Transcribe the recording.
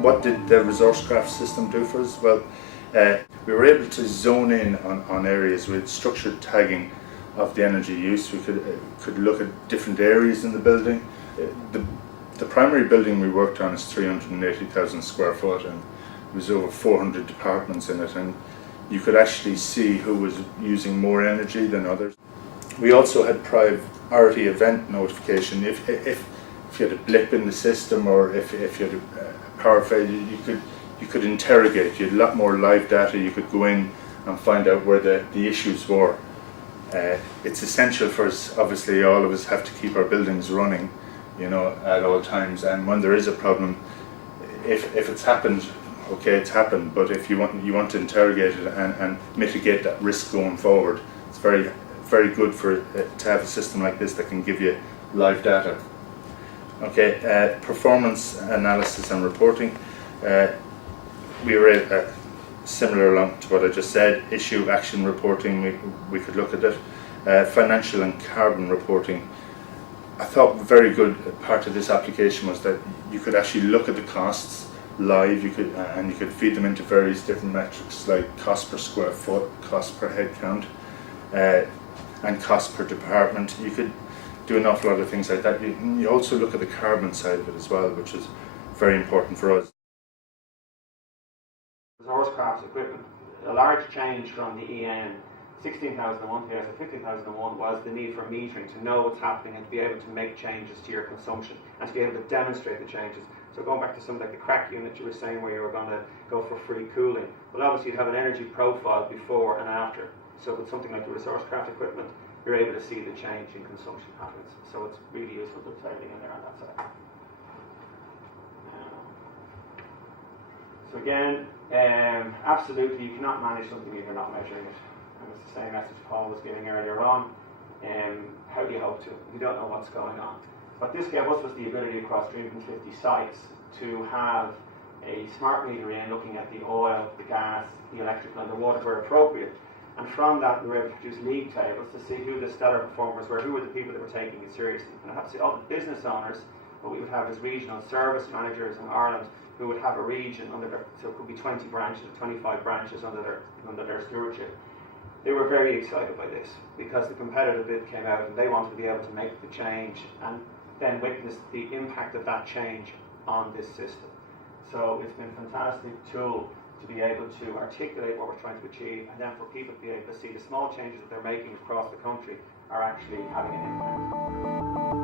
What did the ResourceKraft system do for us? Well, we were able to zone in on areas with structured tagging of the energy use. We could look at different areas in the building. The primary building we worked on is 380,000 square foot, and there was over 400 departments in it, and you could actually see who was using more energy than others. We also had priority event notification. If you had a blip in the system, or if you had a power failure, you could interrogate. You had a lot more live data. You could go in and find out where the issues were. It's essential for us. Obviously, all of us have to keep our buildings running, at all times. And when there is a problem, if it's happened, okay, it's happened. But if you want to interrogate it and mitigate that risk going forward, it's very, very good to have a system like this that can give you live data. Okay, performance analysis and reporting. We were similar along to what I just said. Issue action reporting, we could look at it. Financial and carbon reporting. I thought a very good part of this application was that you could actually look at the costs live. You could feed them into various different metrics like cost per square foot, cost per head count, and cost per department. You could do an awful lot of things like that. You also look at the carbon side of it as well, which is very important for us. ResourceKraft's equipment, a large change from the EN 16001 to the 15001 was the need for metering, to know what's happening and to be able to make changes to your consumption and to be able to demonstrate the changes. So going back to something like the crack unit you were saying, where you were going to go for free cooling, well, obviously you'd have an energy profile before and after. So with something like the ResourceKraft equipment, you're able to see the change in consumption patterns. So it's really useful detailing in there on that side. So again, absolutely you cannot manage something if you're not measuring it. And it's the same message Paul was giving earlier on. How do you hope to? You don't know what's going on. What this gave us was the ability across 350 sites to have a smart meter in, looking at the oil, the gas, the electrical and the water where appropriate. And from that we were able to produce league tables to see who the stellar performers were, who were the people that were taking it seriously. And I have to say all the business owners, what we would have as regional service managers in Ireland, who would have a region under their, so it could be 20 branches or 25 branches under their stewardship. They were very excited by this because the competitive bid came out and they wanted to be able to make the change and then witness the impact of that change on this system. So it's been a fantastic tool to be able to articulate what we're trying to achieve, and then for people to be able to see the small changes that they're making across the country are actually having an impact.